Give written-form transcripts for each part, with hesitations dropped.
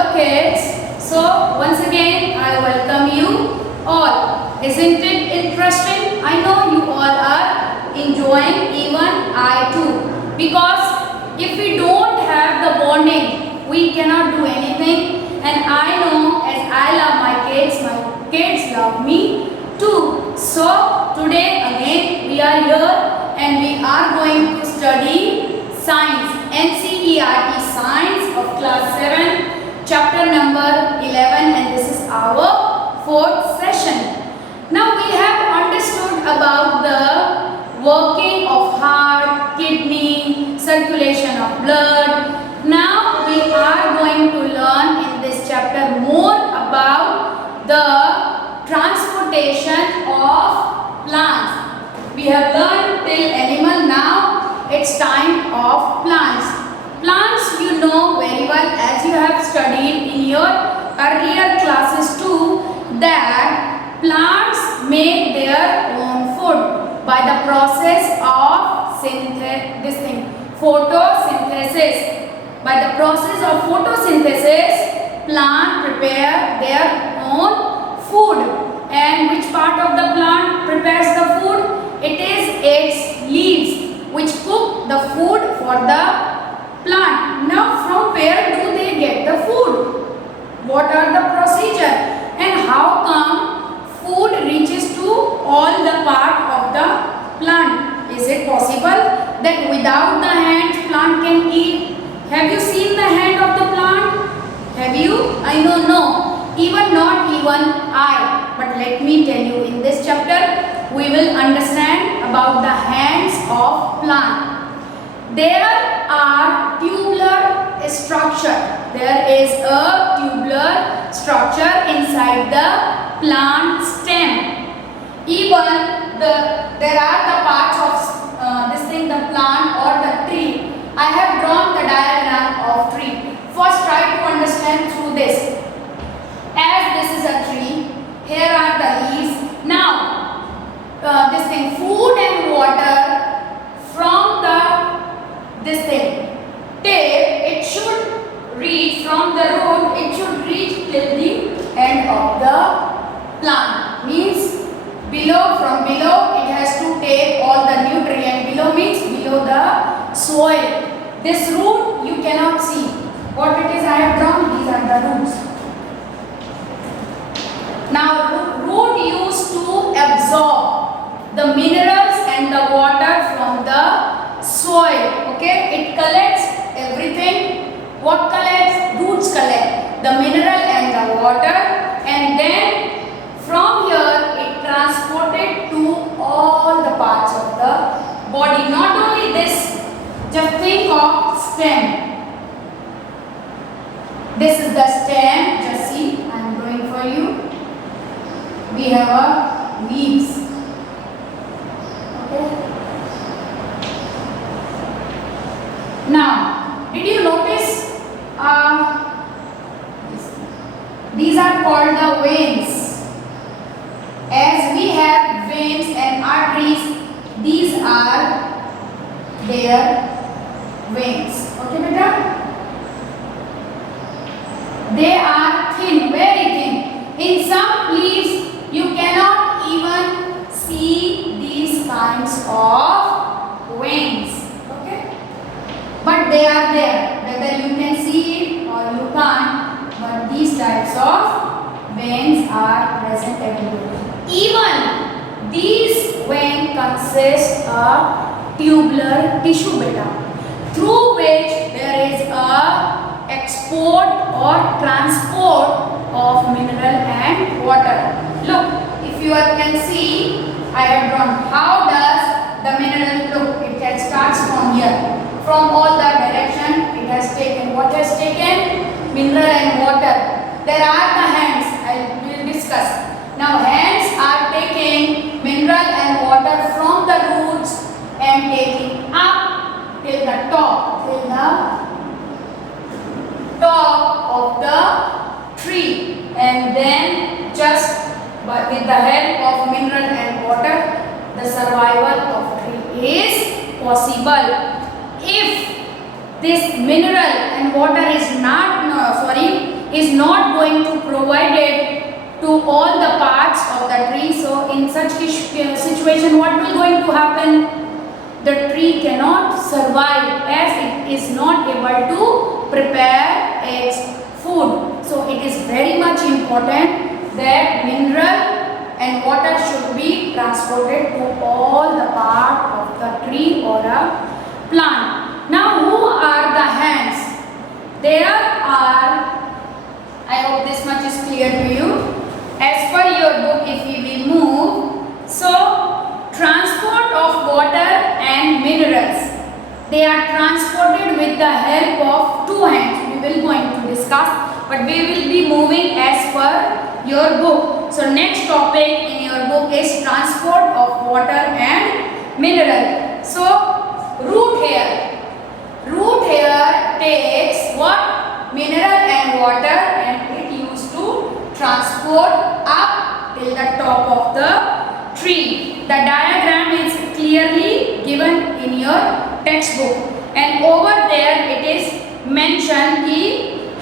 Hello kids. So once again I welcome you all. Isn't it interesting? I know you all are enjoying, even I too. Because if we don't have the bonding, we cannot do anything. And I know as I love my kids love me too. So today again we are here and we are going to study science, NCERT science of class 7. Chapter number 11, and this is our fourth session. Now we have understood about the working of heart, kidney, circulation of blood. Now we are going to learn in this chapter more about the transportation of plants. We have learned till animal, now it's time of plants. Plants you know very well as you have studied in your earlier classes too, that plants make their own food by the process of photosynthesis. By the process of photosynthesis, plants prepare their own food. And which part of the plant prepares the food? It is its leaves which cook the food for the plant. Now from where do they get the food? What are the procedure? And how come food reaches to all the part of the plant? Is it possible that without the hands plant can eat? Have you seen the hand of the plant? Have you? I know no. Not even I. But let me tell you, in this chapter we will understand about the hands of plant. There are tubular structure. There is a tubular structure inside the plant stem. Even there are the parts of the plant or the tree. I have drawn the diagram of tree. First try to understand through this. As this is a tree, here are the leaves. Now food and water from till it should reach from the root, it should reach till the end of the plant. Means from below it has to take all the nutrient. Below means below the soil. This root you cannot see. What it is I have drawn, these are the roots. Now root used to absorb the minerals and the water from the soil. Okay, it collects everything. What collects? Roots collect the mineral and the water, and then from here it transported to all the parts of the body. Not only this, just think of stem. This is the stem. Just see, I am drawing for you. We have a leaves. Okay. Now, did you notice these are called the veins. As we have veins and arteries, these are their veins. Okay, beta? They are thin, very thin. In some leaves, you cannot even see these kinds of veins. Okay? But they are there. Whether you can see it or you can't, but these types of veins are present everywhere. Even these veins consist of tubular tissue beta, through which there is a export or transport of mineral and water. Look, if you can see, I have drawn how does the mineral look. It starts from here. From all the direction it has taken. What has taken? Mineral and water. There are the hands. I will discuss. Now hands are taking mineral and water from the roots and taking up till the top. Till the top of the tree, and then just with the help of mineral and water the survival of tree is possible. If this mineral and water is not is not going to provide it to all the parts of the tree. So in such situation, what will going to happen? The tree cannot survive as it is not able to prepare its food. So it is very much important that mineral and water should be transported to all the part of the tree or a plant. Now, who are the hands? There are, I hope this much is clear to you. As per your book, if we will move, so transport of water and minerals, they are transported with the help of two hands. We will going to discuss, but we will be moving as per your book. So next topic in your book is transport of water and mineral. So root hair. Root hair takes what? Mineral and water, and it used to transport up till the top of the tree. The diagram is clearly given in your textbook, and over there it is mentioned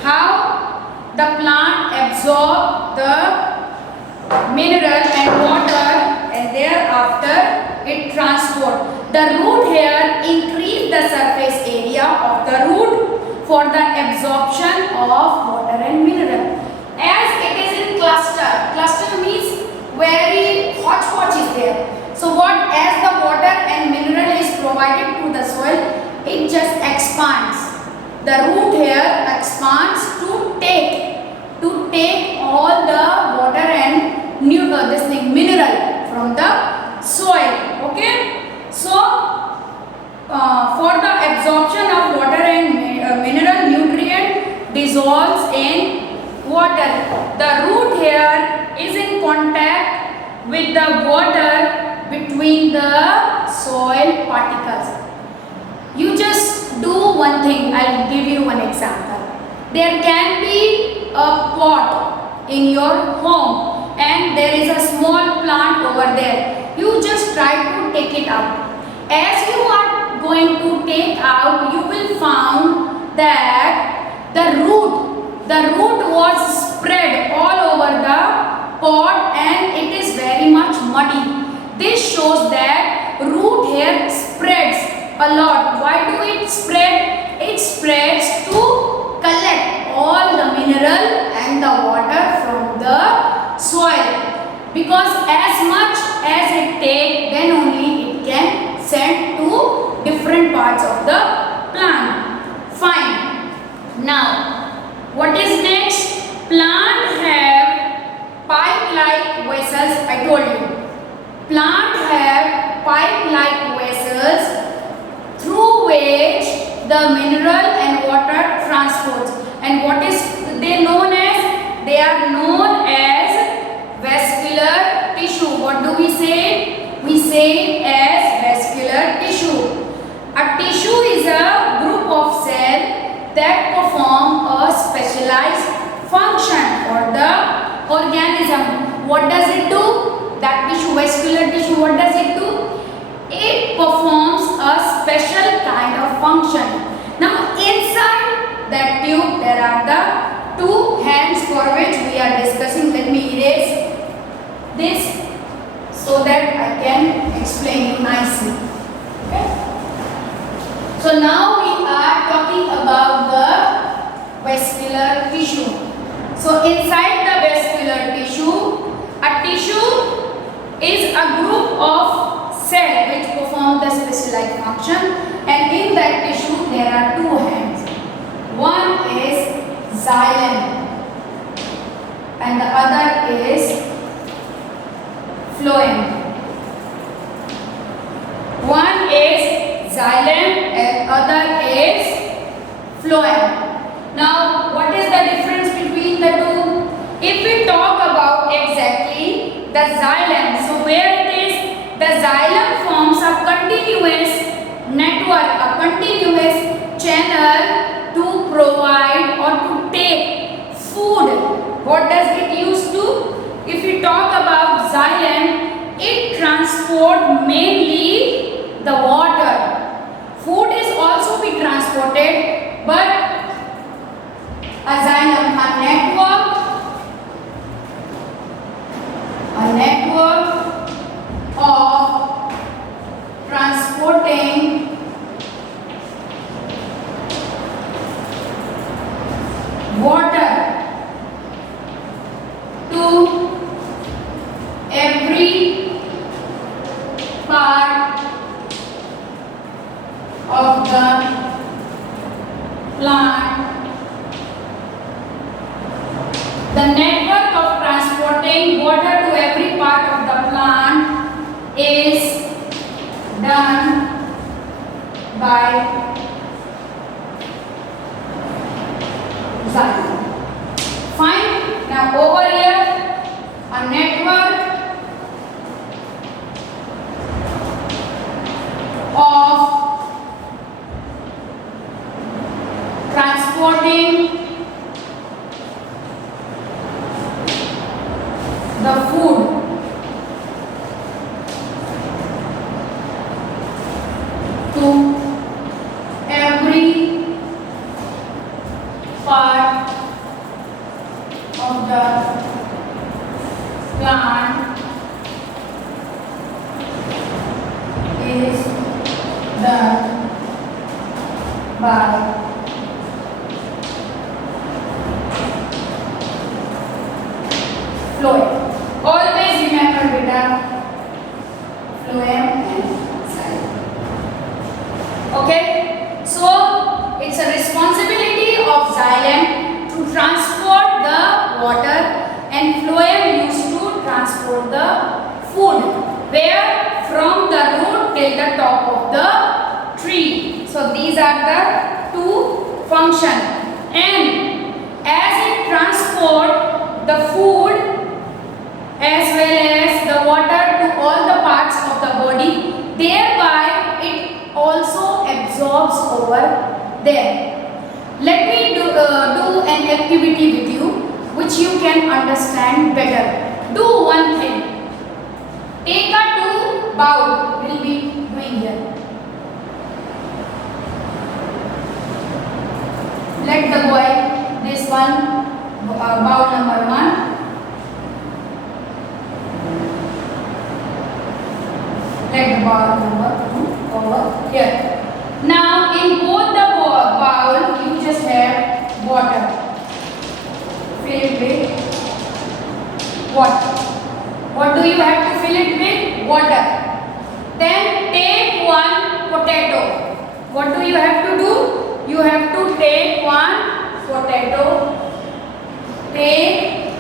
how the plant absorb the mineral and water, and thereafter it transport. The root hair increase the surface area of the root for the absorption of water and mineral. As it is in cluster, cluster means very hodgepodge is there. So what, as the water and mineral is provided to the soil, it just expands. The root hair expands to take all the water and mineral from the soil. Okay. So for the absorption of water and mineral nutrient dissolves in water. The root hair is in contact with the water between the soil particles. You just do one thing. I'll give you one example. There can be a pot in your home and there is a small plant over there. You just try to take it out. As you are going to take out, you will find that the root was spread all over the pot and it is very much muddy. This shows that root hair spreads a lot. Why do it spread? It spreads to collect all the mineral and the water from the soil. Because as much as it takes, then only it can send to different parts of the plant. Fine. Now, what is next? Plant have pipe-like vessels. I told you. Plant have pipe-like vessels through which the mineral and water transports. And what is they known as? They are known as vascular tissue. What do we say? We say it as vascular tissue. A tissue is a group of cells that perform a specialized function for the organism. What does it do? That tissue, vascular tissue, what does it do? It performs a special kind of function. Now inside that tube there are the two hands for which we are discussing. Let me erase this so that I can explain you nicely. Okay? So now we are talking about the vascular tissue. So inside the vascular tissue, a tissue is a group of cells which perform the specialized function, and in that tissue there are two hands. One is xylem and the other is phloem. One is xylem and other is phloem. Now, what is the difference between the two? If we talk about exactly the xylem, so where it is, the xylem forms a continuous network, a continuous channel to provide or to take food. What does it use to? If we talk about xylem, it transports mainly the water. Food is also be transported, but a xylem network of transporting water to every part of the plant. The network of transporting water to every part of the plant is done by xylem. Fine. Now over here, a network of transporting the food to every part of the plant is done by phloem. Always remember beta, phloem and xylem. Okay, so it's a responsibility of xylem to transport the water and phloem used to transport the food, where from the root till the top of the tree. So these are the two functions, and as it transport the food as well as the water to all the parts of the body, thereby it also absorbs over there. Let me do an activity with you which you can understand better. Do one thing. Take a 2 bowl. We'll be doing here. Let the boy this one bowl number 1. Let the bowl number 2 over here. Now in both the bowl you just have water. Fill it with water. What do you have to fill it with? Water. Then take one potato. What do you have to do? You have to take one potato. Take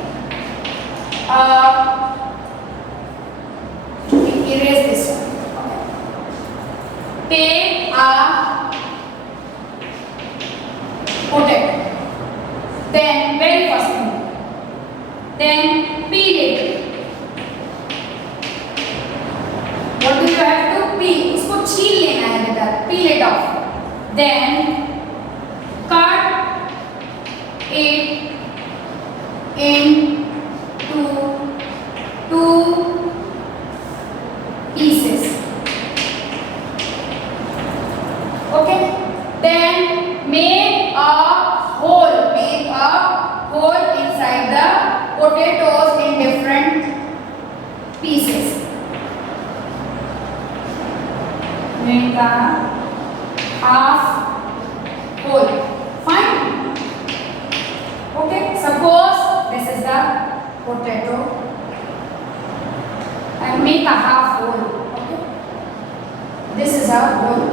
erase this one. Take a potato. Then very first thing. Then peel it. What do you have to peel? उसको छील लेना है बेटा. Peel it off. Then cut it into 2 pieces. Okay. Then make a hole inside the potatoes in different pieces. Make a half hole. Fine. Okay. Suppose this is the potato. And make a half hole. Okay. This is a hole.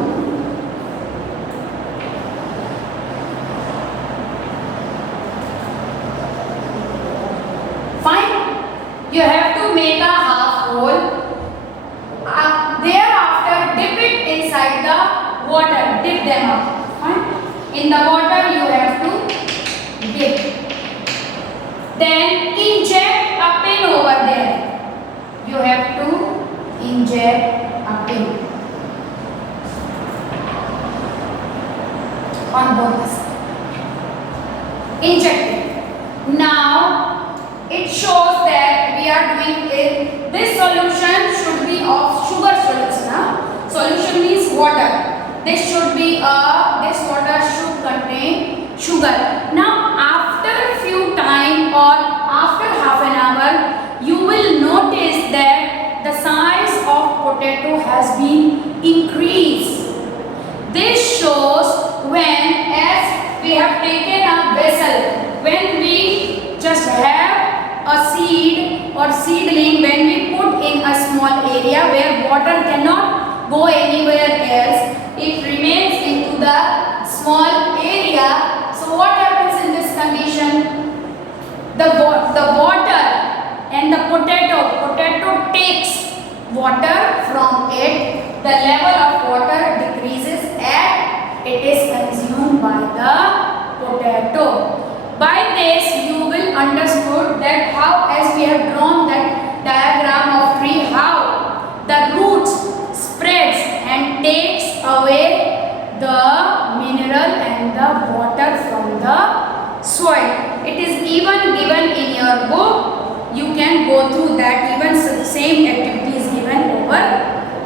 You have to make a half hole. Thereafter, dip it inside the water. Dip them up. Fine. In the water, you have to dip. Then inject a pin over there. You have to inject a pin on both sides. Inject it. Now it shows that we are doing it. This solution should be of sugar solution. Solution means water. This should be this water should contain sugar. Now after few or after half an hour, you will notice that the size of potato has been increased. This shows when, as we have taken a vessel, when we just have a seed or seedling, when we put in a small area where water cannot go anywhere else, it remains into the small area. So what happens in this condition? The water and the potato takes water from it. The level of water decreases and it is consumed by the potato. By this you will understood that how, as we have drawn that diagram of tree, how the roots spreads and takes away the mineral and the water from the soil. It is even given in your book. You can go through that. Even same activity is given over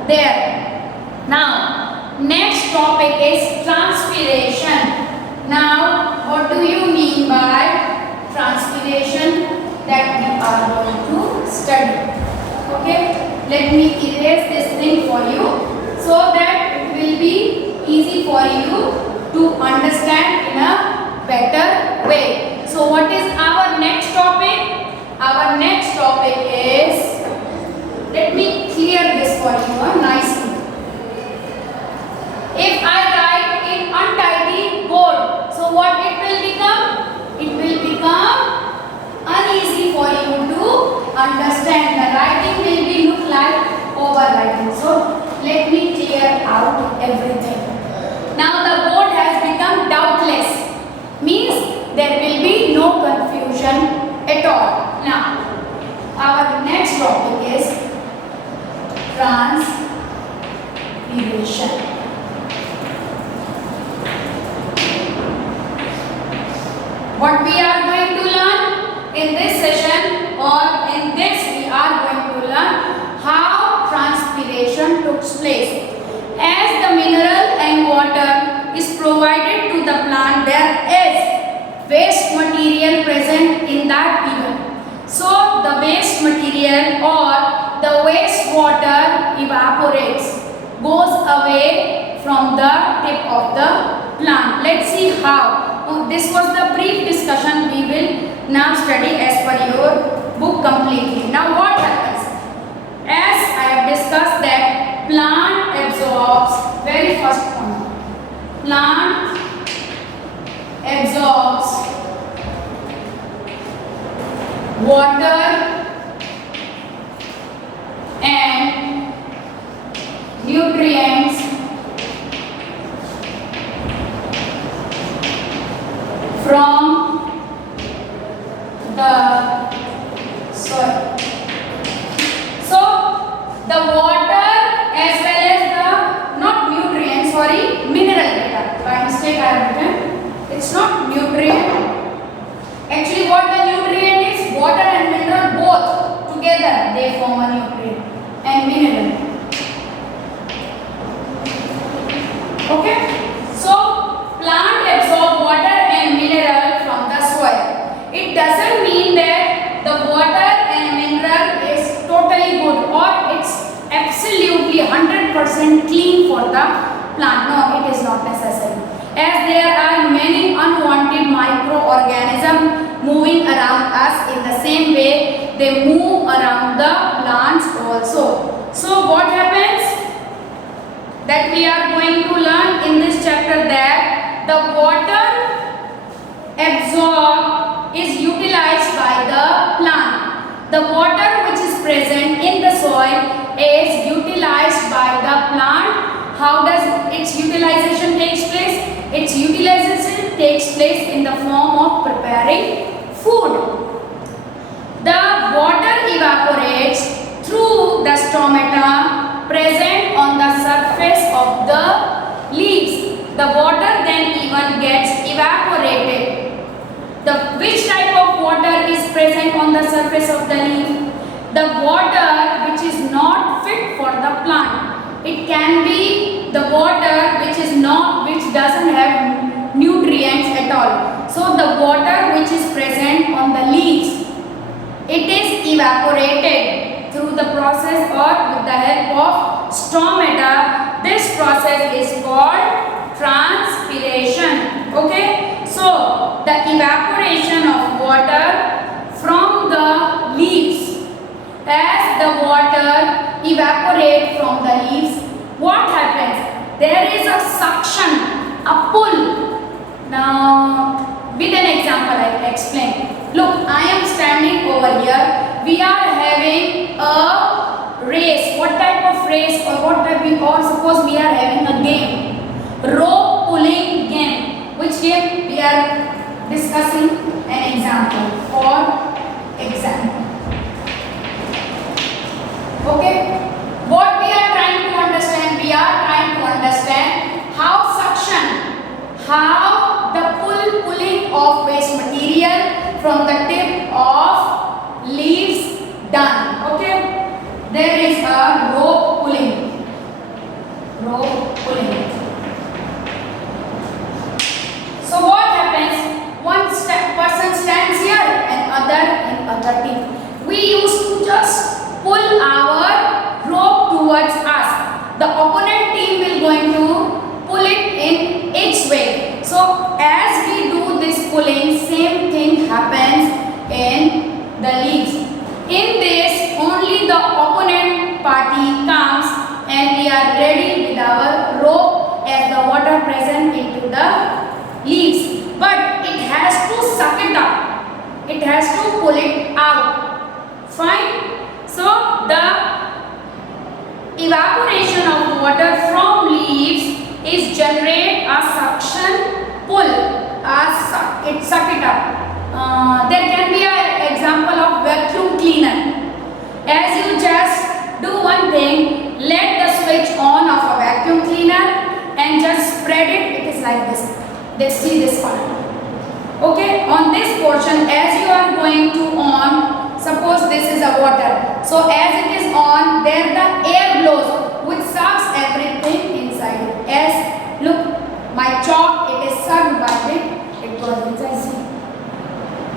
there. Now, next topic is transpiration. Now, what do you mean by transpiration that we are going to study? Okay, let me erase this thing for you so that it will be easy for you to understand in a better way. So, what is our next topic? Our next topic is, let me clear this for you nicely. If I write in untidy board, so what it will become? It will become uneasy for you to understand. The writing will be look like overwriting. So let me clear out everything. Now the board has become doubtless. Means there will be no confusion at all. Now our next topic is transpiration. What we are going to learn in this session, or in this we are going to learn how transpiration took place. As the mineral and water is provided to the plant, there is waste material present in that even. So the waste material or the waste water evaporates, goes away from the tip of the plant. Let's see how. This was the brief discussion. We will now study as per your book completely. Now what happens? As I have discussed that plant absorbs, very first point, plant absorbs water and nutrients from the soil. So the water as well as the, not nutrients, sorry, mineral data. By mistake I have written. It's not nutrient. Actually what the nutrient is, water and mineral both together they form a nutrient and mineral. Okay. So plant absorb water and mineral from the soil. It doesn't mean that the water and mineral is totally good or it's absolutely 100% clean for the plant. No, it is not necessary. As there are many unwanted microorganisms moving around us, in the same way they move around the plants also. So what happens? That we are going to learn in this chapter that the water absorbed is utilized by the plant. The water which is present in the soil is utilized by the plant. How does its utilization takes place? Its utilization takes place in the form of preparing food. The water evaporates through the stomata present on the surface of the leaves. The water then even gets evaporated. Which type of water is present on the surface of the leaf? The water which is not fit for the plant. It can be the water which doesn't have nutrients at all. So the water which is present on the leaves evaporated through the process or with the help of stomata. This process is called transpiration. Okay, so the evaporation of water from the leaves. As the water evaporates from the leaves, what happens? There is a suction, a pull. Now, with an example, I will explain. Look, I am standing over here. We are having a race. What type of race or what type or suppose we are having a game. Rope pulling game. Which game we are discussing? An example for example. Okay. What we are trying to understand? We are trying to understand how suction, how the pulling of waste material from the tip of leaves done. Okay, there is a rope pulling. Rope pulling. So what happens? One person stands here and other in other team. We used to just pull our rope towards us. The opponent team will going to pull it in its way. So as we do this pulling, same thing happens in the leaves. In this, only the opponent party comes and we are ready with our rope as the water present into the leaves. But it has to suck it up. It has to pull it out. Fine. So the evaporation of water from leaves is generate a suction pull. It suck it up. There can be an example of vacuum cleaner. As you just do one thing, let the switch on of a vacuum cleaner and just spread it. It is like this. Let's see this part. Okay, on this portion, as you are going to on, suppose this is a water. So as it is on, there the air blows, which sucks everything inside. As look, my chalk, it is sucked by it goes inside. See,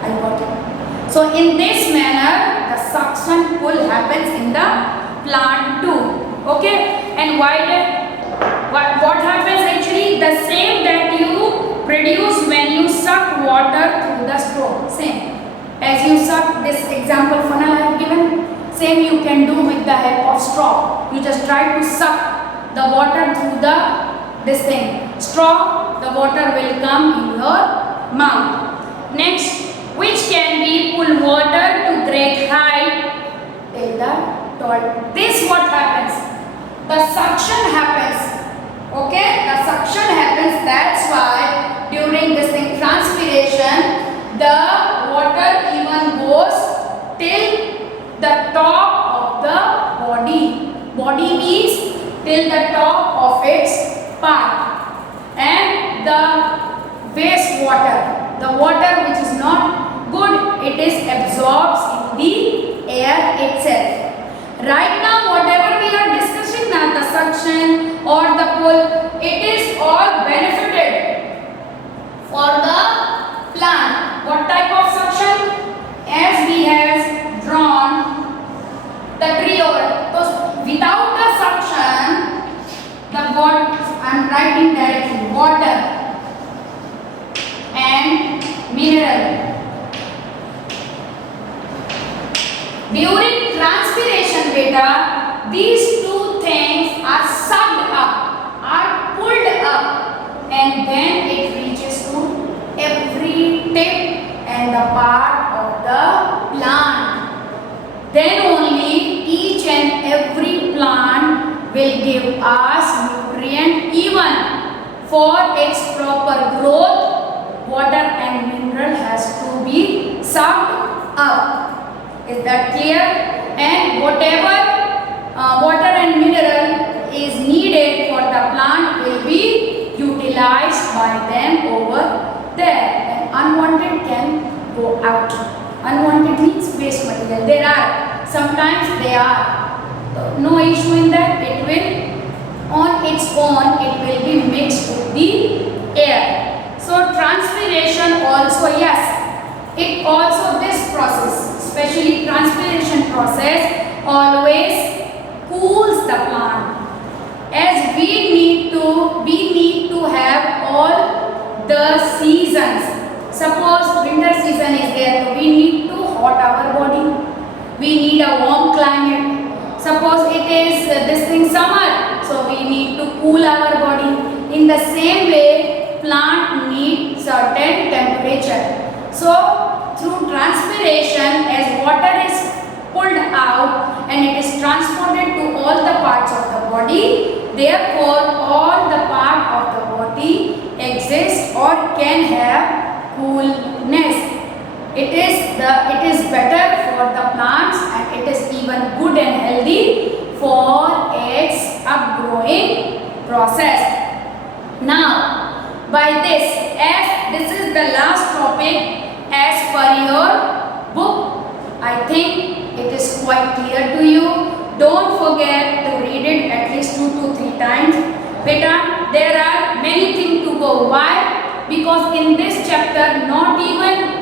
I got it. So in this manner, the suction pull happens in the plant too. Okay, and what happens actually? The same that you produce when you suck water through the straw. Same. As you suck, this example funnel I have given, same you can do with the help of straw. You just try to suck the water through this thing. Straw, the water will come in your mouth. Next, which can be pull water to great height till the top. This what happens? The suction happens. Okay, the suction happens. That's why during this thing transpiration, the water even goes till the top of the body. Body means till the top of its part. And the waste water, the water which is not good, it is absorbs in the air itself. Right now, whatever we are discussing now, the suction or the pull, it is all benefited for the plant. What type of suction? As we have drawn the tree over. So without the suction, the water, I am writing directly, water and mineral. During transpiration, beta, these two things are sucked up, are pulled up, and then it reaches to every tip and the part of the plant. Then only each and every plant will give us nutrient. Even for its proper growth, water and mineral has to be sucked up. Is that clear? And whatever water and mineral is needed for the plant will be utilized by them over there. And unwanted can go out. Unwanted means waste material. There are, sometimes they are. No issue in that. It will, on its own, it will be mixed with the air. So transpiration also, yes. It also, this process, especially transpiration process always cools the plant, as we need to have all the seasons. Suppose winter season is there, so we need to hot our body. We need a warm climate. Suppose it is this thing summer, so we need to cool our body. In the same way, plant need certain temperature. So through transpiration, as water is pulled out and it is transported to all the parts of the body, therefore all the part of the body exists or can have coolness. It is better for the plants, and it is even good and healthy for its upgrowing process. Now, by this, as this is the last topic as per your book, I think it is quite clear to you. Don't forget to read it at least 2 to 3 times. Beta, there are many things to go. Why? Because in this chapter, not even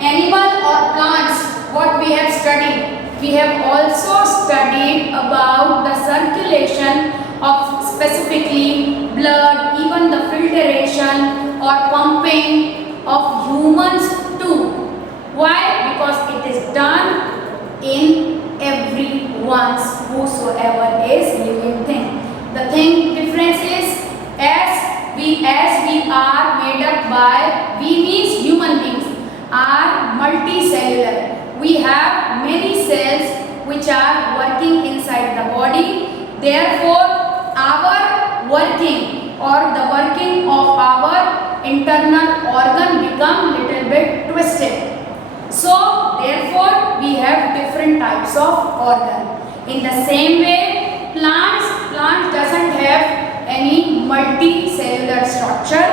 animal or plants, what we have studied, we have also studied about the circulation of specifically blood, even the filtration or pumping of humans too. Why? Because it is done in everyone's, whosoever is living thing. The thing difference is, as we are made up by, we means human beings are multicellular. We have many cells which are working inside the body. Therefore, our working or the working of our internal organ become little bit twisted. So, therefore, we have different types of organ. In the same way, plant doesn't have any multicellular structure.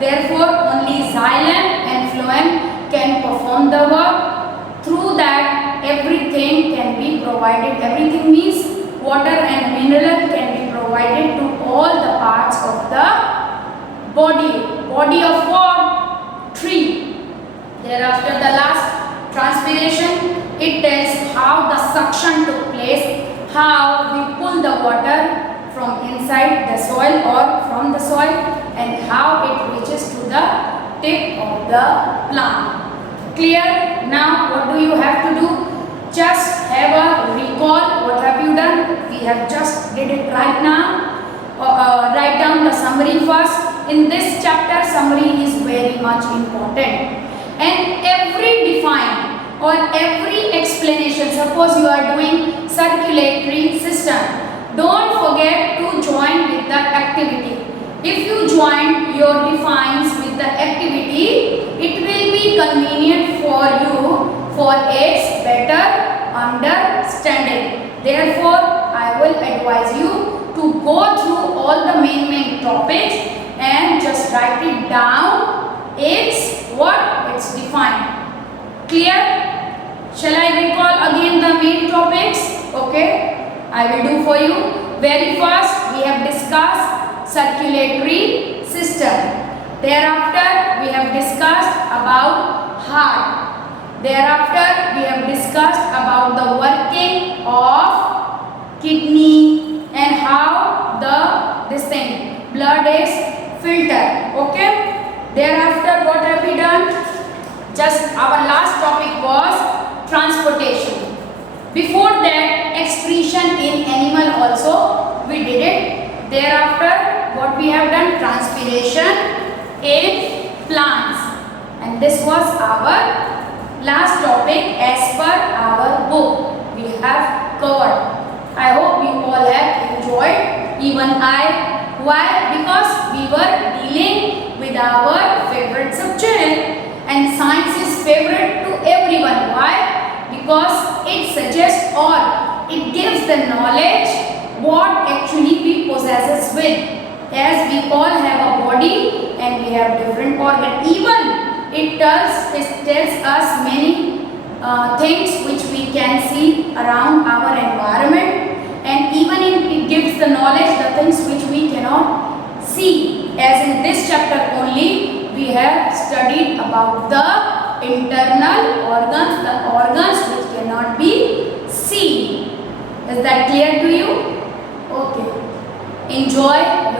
Therefore, only xylem and phloem can perform the work. Through that, everything can be provided. Everything means water and mineral can be provided to all the parts of the body. Body of what? Tree. Thereafter, the last transpiration, it tells how the suction took place, how we pull the water from inside the soil or from the soil, and how it reaches to the tip of the plant. Clear? Now what do you have to do? Just have a recall. What have you done? We have just did it right now. Write down the summary first. In this chapter, summary is very much important. And every define or every explanation, suppose you are doing circulatory system, don't forget to join with the activity. If you join your defines with the activity, it will be convenient for you for its better understanding. Therefore, I will advise you to go through all the main topics and just write it down. It's what? It's defined. Clear? Shall I recall again the main topics? Okay, I will do for you. Very first, we have discussed circulatory system. Thereafter, we have discussed about heart. Thereafter, we have discussed about the working of kidney and how this thing, blood is filtered. Okay. Thereafter, what have we done? Just our last topic was transportation. Before that, excretion in animal also we did it. Thereafter, what we have done? Transpiration in plants. And this was our last topic as per our book. We have covered. I hope you all have enjoyed, even I. Why? Because we were dealing with our favorite subject, and science is favorite to everyone. Why? Because it suggests or it gives the knowledge what actually we possesses with. As we all have a body and we have different organs. Even it tells us many things which we can see around our environment, and even it gives the knowledge the things which we cannot see. As in this chapter only, we have studied about the internal organs, the organs which cannot be Is that clear to you? Okay. Enjoy